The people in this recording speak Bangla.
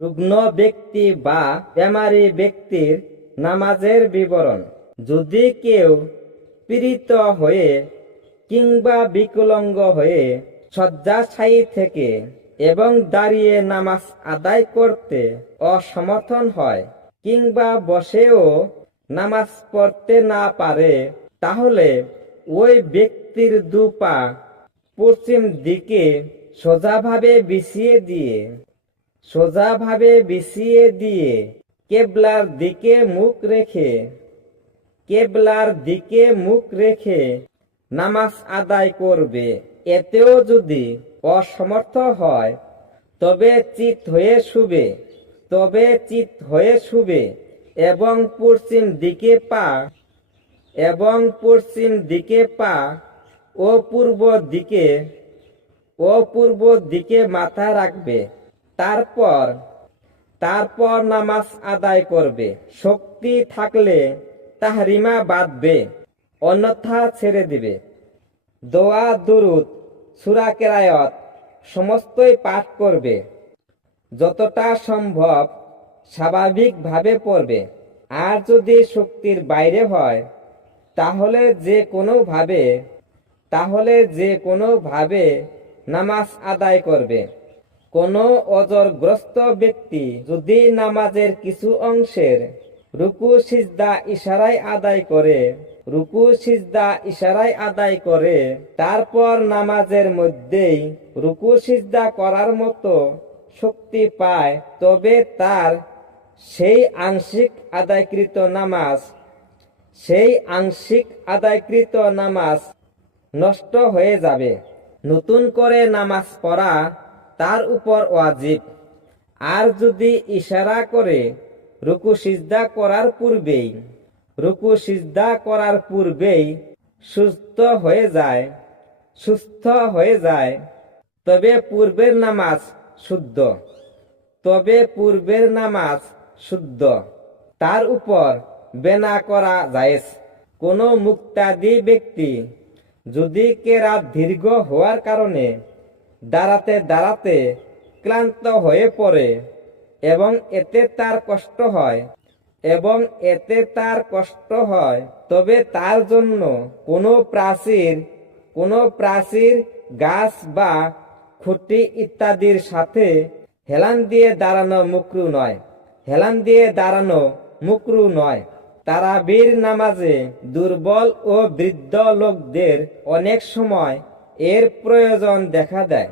রুগ্ন ব্যক্তি বা বেমারি ব্যক্তির নামাজের বিবরণ। যদি কেউ পীড়িত হয়ে কিংবা বিকলঙ্গ হয়ে শয্যাশায়ী থেকে এবং দাঁড়িয়ে নামাজ আদায় করতে অসমর্থন হয় কিংবা বসেও নামাজ পড়তে না পারে, তাহলে ওই ব্যক্তির দু পা পশ্চিম দিকে সোজাভাবে বিছিয়ে দিয়ে সোজাভাবে বিছিয়ে দিয়ে কেবলার দিকে মুখ রেখে, কেবলার দিকে মুখ রেখে নামাজ আদায় করবে। এতেও যদি অসমর্থ হয়, তবে চিত হয়ে শুবে, তবে চিত হয়ে শুবে এবং পশ্চিম দিকে পা, এবং পশ্চিম দিকে পা ও পূর্ব দিকে, ও পূর্ব দিকে মাথা রাখবে। তারপর তারপর নামাজ আদায় করবে। শক্তি থাকলে তাহরিমা বাঁধবে, অন্যথা ছেড়ে দিবে। দোয়া, দুরুদ, সুরা কেরায়ত, সমস্তই পাঠ করবে। যতটা সম্ভব স্বাভাবিকভাবে পড়বে। আর যদি শক্তির বাইরে হয়, তাহলে যে কোনোভাবে, তাহলে যে কোনোভাবে নামাজ আদায় করবে। কোনো অজরগ্রস্ত ব্যক্তি যদি নামাজের কিছু অংশের রুকু, সিজদা, ইশারায় আদায় করে, রুকু, সিজদা, ইশারায় আদায় করে, তারপর নামাজের মধ্যেই রুকু, সিজদা করার মতো শক্তি পায়, তবে তার সেই আংশিক আদায়কৃত নামাজ, সেই আংশিক আদায়কৃত নামাজ নষ্ট হয়ে যাবে। নতুন করে নামাজ পড়া তার উপর ওয়াজিব। আর যদি ইশারা করে রুকু সিজদা করার পূর্বেই, রুকু সিজদা করার পূর্বেই সুস্থ হয়ে যায়, সুস্থ হয়ে যায়, তবে পূর্বের নামাজ শুদ্ধ। তবে পূর্বের নামাজ শুদ্ধ। তার উপর বেনা করা জায়েজ। কোনো মুক্তাদি ব্যক্তি যদি কেরাত দীর্ঘ হওয়ার কারণে দাঁড়াতে দাঁড়াতে ক্লান্ত হয়ে পড়ে এবং এতে তার কষ্ট হয় এবং এতে তার কষ্ট হয়। তবে তার জন্য কোনো প্রাচীর কোনো প্রাচীর গাছ বা খুঁটি ইত্যাদির সাথে হেলান দিয়ে দাঁড়ানো মুকরু নয়। হেলান দিয়ে দাঁড়ানো মুকরু নয়। তারাবির নামাজে দুর্বল ও বৃদ্ধ লোকদের অনেক সময় এর প্রয়োজন দেখা দেয়।